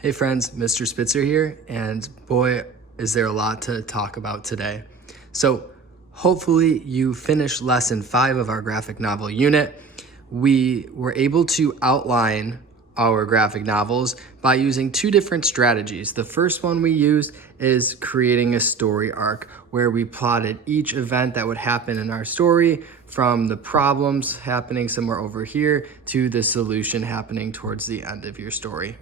Hey friends, Mr. Spitzer here, and boy, is there a lot to talk about today. So hopefully you finished lesson 5 of our graphic novel unit. We were able to outline our graphic novels by using 2 different strategies. The first one we used is creating a story arc where we plotted each event that would happen in our story from the problems happening somewhere over here to the solution happening towards the end of your story.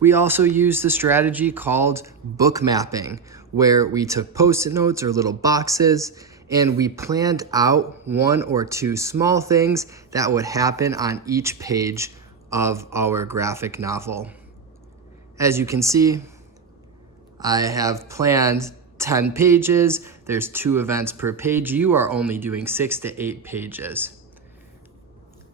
We also used the strategy called book mapping, where we took post-it notes or little boxes and we planned out 1 or 2 small things that would happen on each page of our graphic novel. As you can see, I have planned 10 pages. There's 2 events per page. You are only doing 6 to 8 pages.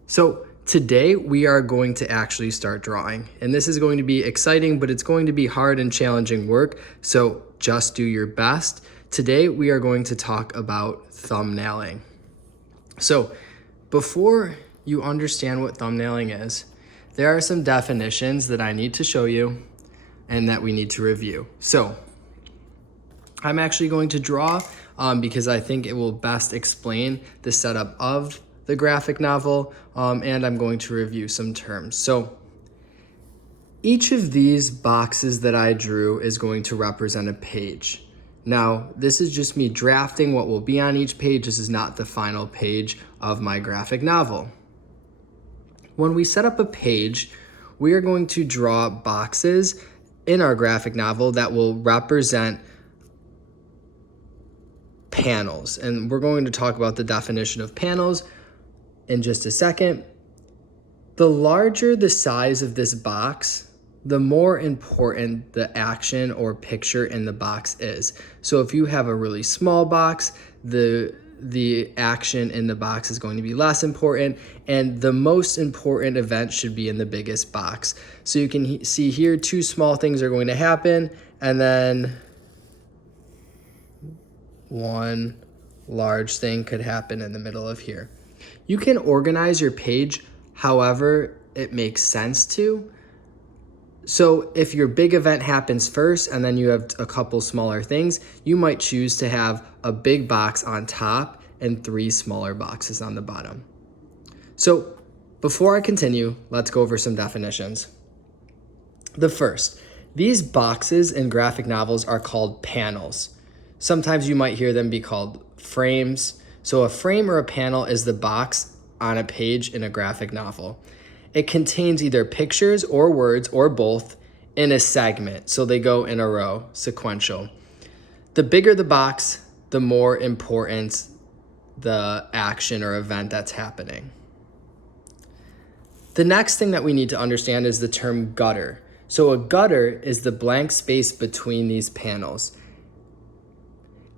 So today we are going to actually start drawing, and this is going to be exciting, but it's going to be hard and challenging work, so just do your best. Today we are going to talk about thumbnailing. So before you understand what thumbnailing is, there are some definitions that I need to show you and that we need to review. So I'm actually going to draw because I think it will best explain the setup of the graphic novel, and I'm going to review some terms. So each of these boxes that I drew is going to represent a page. Now, this is just me drafting what will be on each page. This is not the final page of my graphic novel. When we set up a page, we are going to draw boxes in our graphic novel that will represent panels. And we're going to talk about the definition of panels in just a second. The larger the size of this box, the more important the action or picture in the box is. So if you have a really small box, the action in the box is going to be less important, and the most important event should be in the biggest box. So you can see here 2 small things are going to happen, and then 1 large thing could happen in the middle of here. You can organize your page however it makes sense to. So if your big event happens first and then you have a couple smaller things, you might choose to have a big box on top and 3 smaller boxes on the bottom. So before I continue, let's go over some definitions. The first, these boxes in graphic novels are called panels. Sometimes you might hear them be called frames. So a frame or a panel is the box on a page in a graphic novel. It contains either pictures or words or both in a segment, so they go in a row, sequential. The bigger the box, the more important the action or event that's happening. The next thing that we need to understand is the term gutter. So a gutter is the blank space between these panels.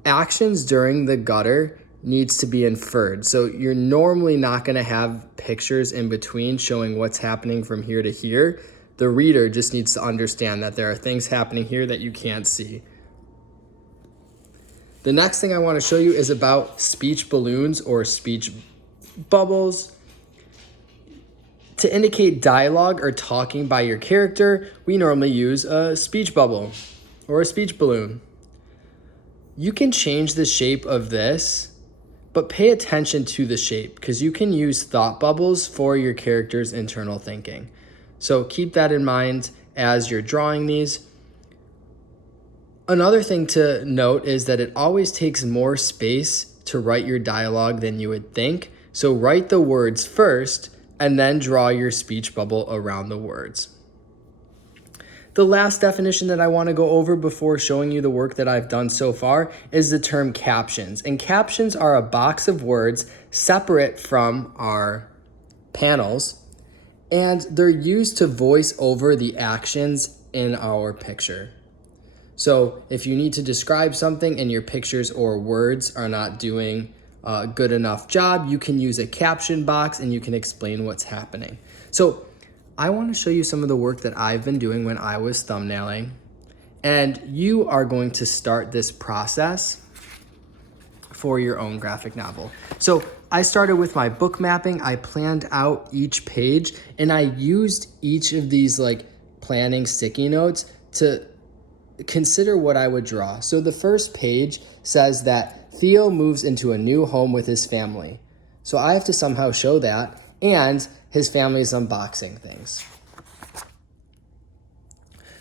Actions during the gutter needs to be inferred. So you're normally not going to have pictures in between showing what's happening from here to here. The reader just needs to understand that there are things happening here that you can't see. The next thing I want to show you is about speech balloons or speech bubbles. To indicate dialogue or talking by your character, we normally use a speech bubble or a speech balloon. You can change the shape of this, but pay attention to the shape because you can use thought bubbles for your character's internal thinking. So keep that in mind as you're drawing these. Another thing to note is that it always takes more space to write your dialogue than you would think. So write the words first and then draw your speech bubble around the words. The last definition that I want to go over before showing you the work that I've done so far is the term captions. And captions are a box of words separate from our panels, and they're used to voice over the actions in our picture. So if you need to describe something and your pictures or words are not doing a good enough job, you can use a caption box and you can explain what's happening. So I want to show you some of the work that I've been doing when I was thumbnailing, and you are going to start this process for your own graphic novel. So I started with my book mapping. I planned out each page and I used each of these planning sticky notes to consider what I would draw. So the first page says that Theo moves into a new home with his family. So I have to somehow show that, and his family is unboxing things.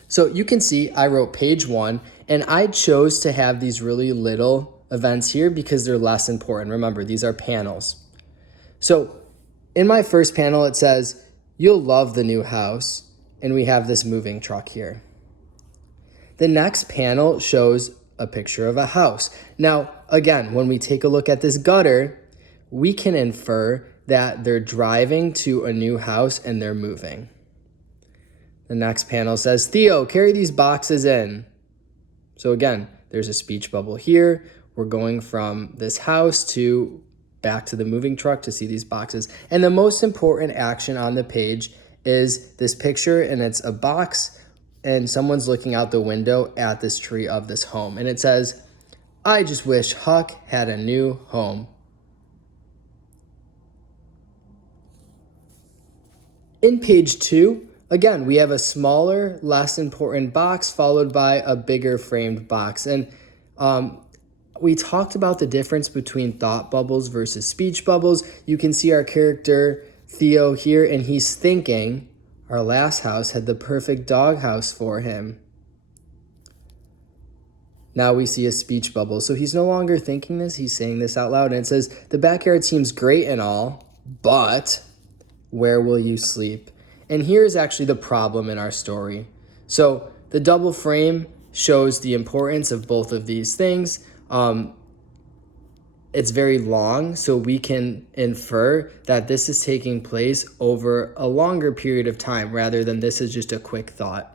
So you can see I wrote page 1, and I chose to have these really little events here because they're less important. Remember, these are panels. So in my first panel, it says, "You'll love the new house," and we have this moving truck here. The next panel shows a picture of a house. Now, again, when we take a look at this gutter, we can infer that they're driving to a new house and they're moving. The next panel says, "Theo, carry these boxes in." So again, there's a speech bubble here. We're going from this house to back to the moving truck to see these boxes. And the most important action on the page is this picture, and it's a box and someone's looking out the window at this tree of this home. And it says, "I just wish Huck had a new home." In page 2, again, we have a smaller, less important box followed by a bigger framed box. And we talked about the difference between thought bubbles versus speech bubbles. You can see our character Theo here, and he's thinking, "Our last house had the perfect doghouse for him." Now we see a speech bubble. So he's no longer thinking this, he's saying this out loud. And it says, "The backyard seems great and all, but where will you sleep?" And here's actually the problem in our story. So the double frame shows the importance of both of these things. It's very long, so we can infer that this is taking place over a longer period of time rather than this is just a quick thought.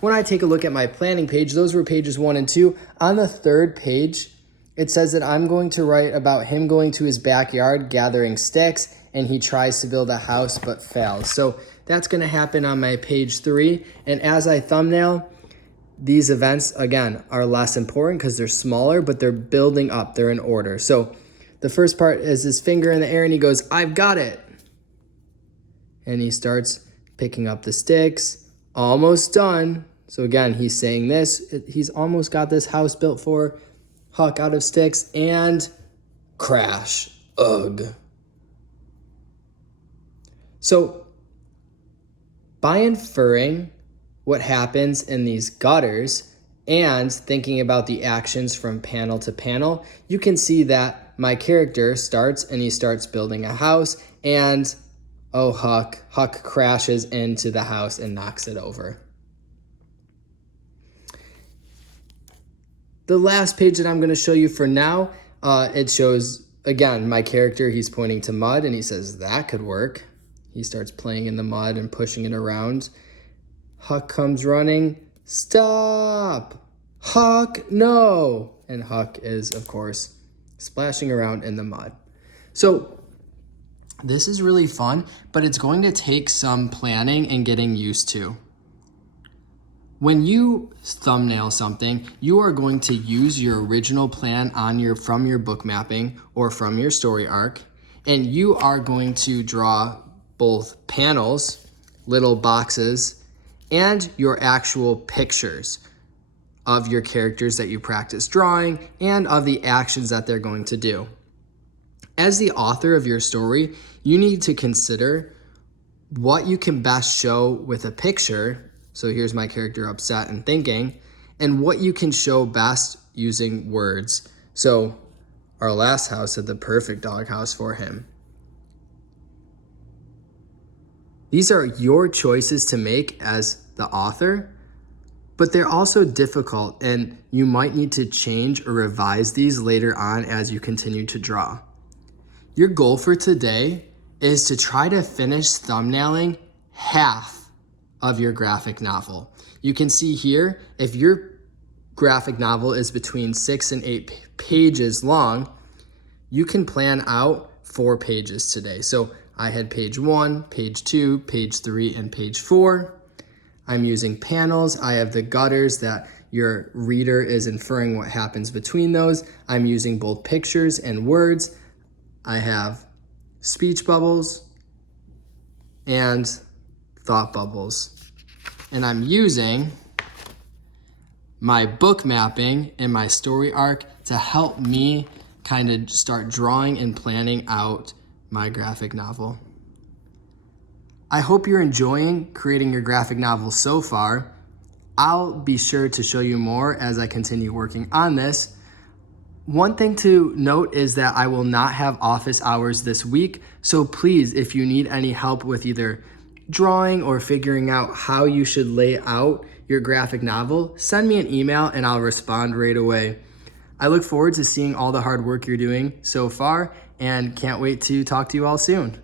When I take a look at my planning page, those were pages 1 and 2. On the third page, it says that I'm going to write about him going to his backyard, gathering sticks, and he tries to build a house but fails. So that's going to happen on my page 3. And as I thumbnail, these events, again, are less important because they're smaller, but they're building up. They're in order. So the first part is his finger in the air, and he goes, "I've got it." And he starts picking up the sticks. Almost done. So again, he's saying this. He's almost got this house built for Huck out of sticks, and crash. Ugh. So by inferring what happens in these gutters and thinking about the actions from panel to panel, you can see that my character starts and he starts building a house, and oh, Huck crashes into the house and knocks it over. The last page that I'm going to show you for now, it shows, again, my character, he's pointing to mud and he says, "That could work." He starts playing in the mud and pushing it around. Huck comes running. "Stop! Huck, no!" And Huck is, of course, splashing around in the mud. So this is really fun, but it's going to take some planning and getting used to. When you thumbnail something, you are going to use your original plan from your book mapping or from your story arc, and you are going to draw both panels, little boxes, and your actual pictures of your characters that you practice drawing and of the actions that they're going to do. As the author of your story, you need to consider what you can best show with a picture. So here's my character upset and thinking, and what you can show best using words. So our last house had the perfect doghouse for him. These are your choices to make as the author, but they're also difficult, and you might need to change or revise these later on as you continue to draw. Your goal for today is to try to finish thumbnailing half of your graphic novel. You can see here, if your graphic novel is between 6 and 8 pages long, you can plan out 4 pages today. So I had page 1, page 2, page 3, and page 4. I'm using panels. I have the gutters that your reader is inferring what happens between those. I'm using both pictures and words. I have speech bubbles and thought bubbles. And I'm using my book mapping and my story arc to help me kind of start drawing and planning out my graphic novel. I hope you're enjoying creating your graphic novel so far. I'll be sure to show you more as I continue working on this. One thing to note is that I will not have office hours this week, so please, if you need any help with either drawing or figuring out how you should lay out your graphic novel, send me an email and I'll respond right away. I look forward to seeing all the hard work you're doing so far and can't wait to talk to you all soon.